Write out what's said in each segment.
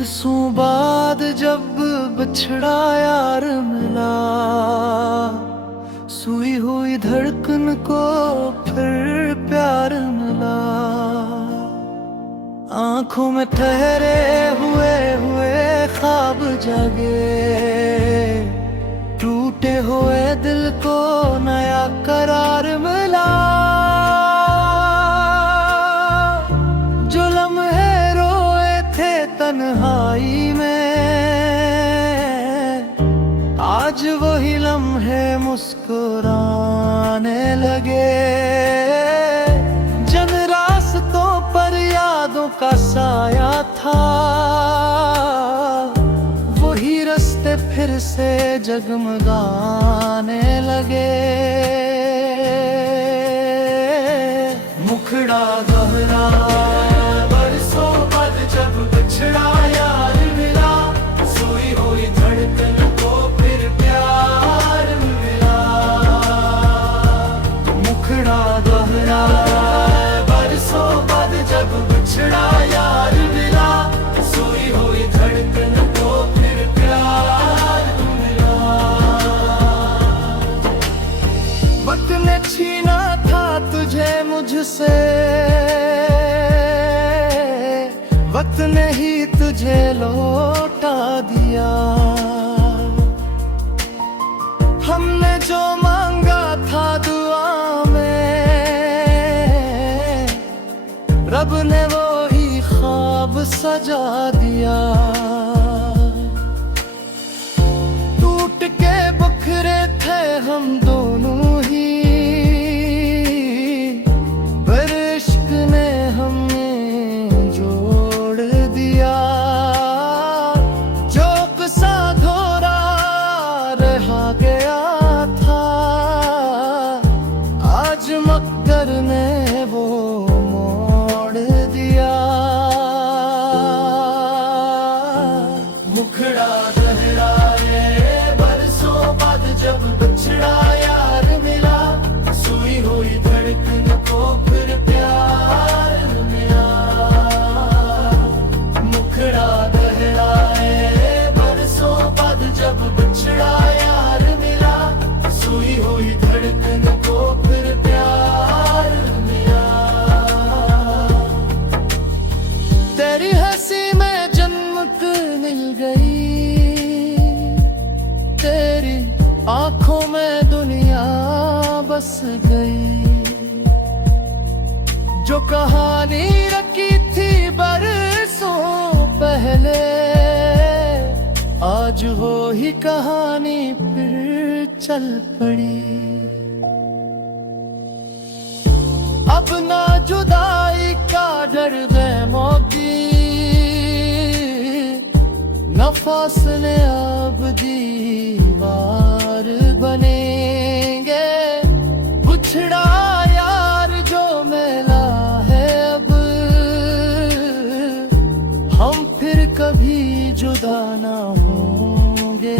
बरसों बाद जब बछड़ा यार मिला, सुई हुई धड़कन को फिर प्यार मिला। आंखों में ठहरे हुए ख्वाब जागे, टूटे हुए दिल को नया करार मिला। जो लम्हे रोए थे तन्हाई में, आज वही लम्हे मुस्कुराने लगे। जिन रास्तों पर यादों का साया था, वही रास्ते फिर से जगमगाने लगे। मुखड़ा गहरा बरसों बाद जब बिछड़ा यार मिला, सोई हुई धड़कन को फिर प्यार मिला। मुखड़ा गहरा बरसों बाद जब बिछड़ा यार मिला, सोई हुई धड़कन को फिर प्यार मिला। वक्त ने छीना था तुझे मुझसे, वक्त ने ही तुझे लौटा दिया। हमने जो मांगा था दुआ में, रब ने वो ही ख्वाब सजा दिया। टूट के बिखरे थे हम दोनों ही, पर इश्क ने हमें जोड़ दिया। जो किस्सा अधूरा रह गया था, आज मकदर ने वो मोड़ दिया। मुखड़ा गहराए बरसों बाद जब बिछड़ा यार मिला, सुई हुई धड़कन को फिर प्यार मिला। मुखड़ा गहराए बरसों बाद जब बिछड़ा यार मिला, सुई हुई धड़कन को फिर प्यार मिला। तेरी हंसी में जन्नत मिल गई, तेरी आंखों में दुनिया बस गई। जो कहानी रखी थी बरसों पहले, आज वो ही कहानी फिर चल पड़ी। अब ना जुदाई का डर गमों की, न फासले अब दीवार बनेंगे। बिछड़ा यार जो मिला है अब, हम फिर कभी जुदा ना होंगे।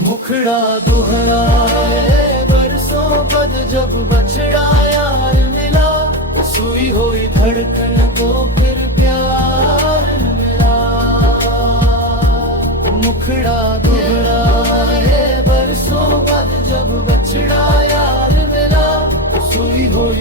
मुखड़ा दोहराए बरसों बाद जब बछड़ा यार मिला, सुई हुई धड़कन को फिर प्यार मिला। मुखड़ा दोहराए बरसों बाद जब बछड़ा यार मिला, सुई हुई